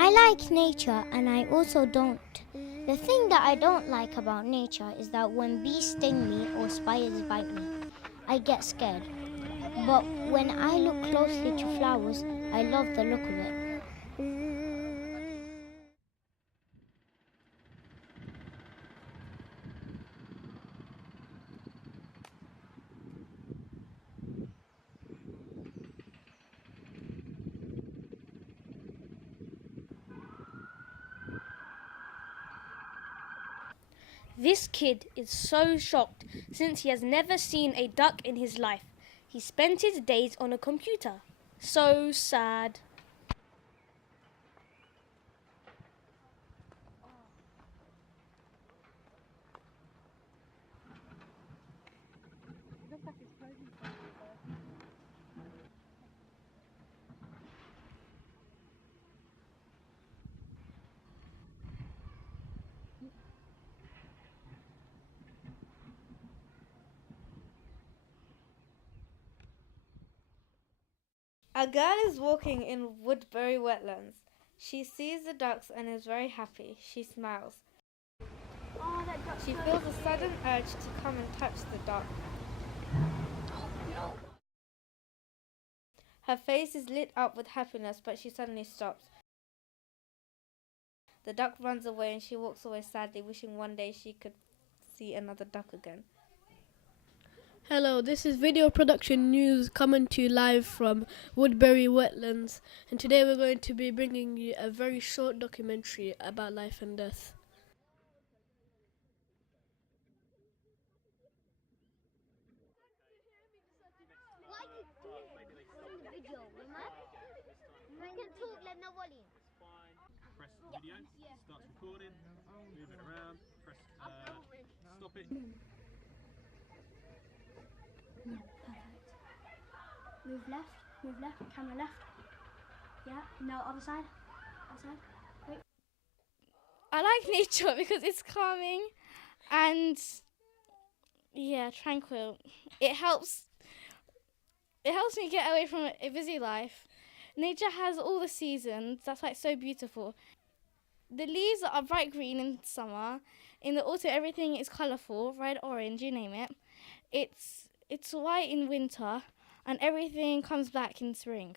I like nature and I also don't. The thing that I don't like about nature is that when bees sting me or spiders bite me, I get scared. But when I look closely to flowers, I love the look of it. This kid is so shocked since he has never seen a duck in his life. He spent his days on a computer. So sad. A girl is walking in Woodberry Wetlands. She sees the ducks and is very happy. She smiles. She feels a sudden urge to come and touch the duck. Her face is lit up with happiness, but she suddenly stops. The duck runs away and she walks away sadly, wishing one day she could see another duck again. Hello, this is Video Production News coming to you live from Woodberry Wetlands, and today we're going to be bringing you a very short documentary about life and death. Why are you doing the video, Wimmer? We can talk, let no volume. Press video, starts recording, move it around, press stop it. Yeah, perfect. Move left, camera left. Yeah, no, other side. Wait. I like nature because it's calming and tranquil. It helps me get away from a busy life. Nature has all the seasons. That's why it's so beautiful. The leaves are bright green in summer. In the autumn, everything is colourful, red, orange, you name it. It's white in winter, and everything comes back in spring.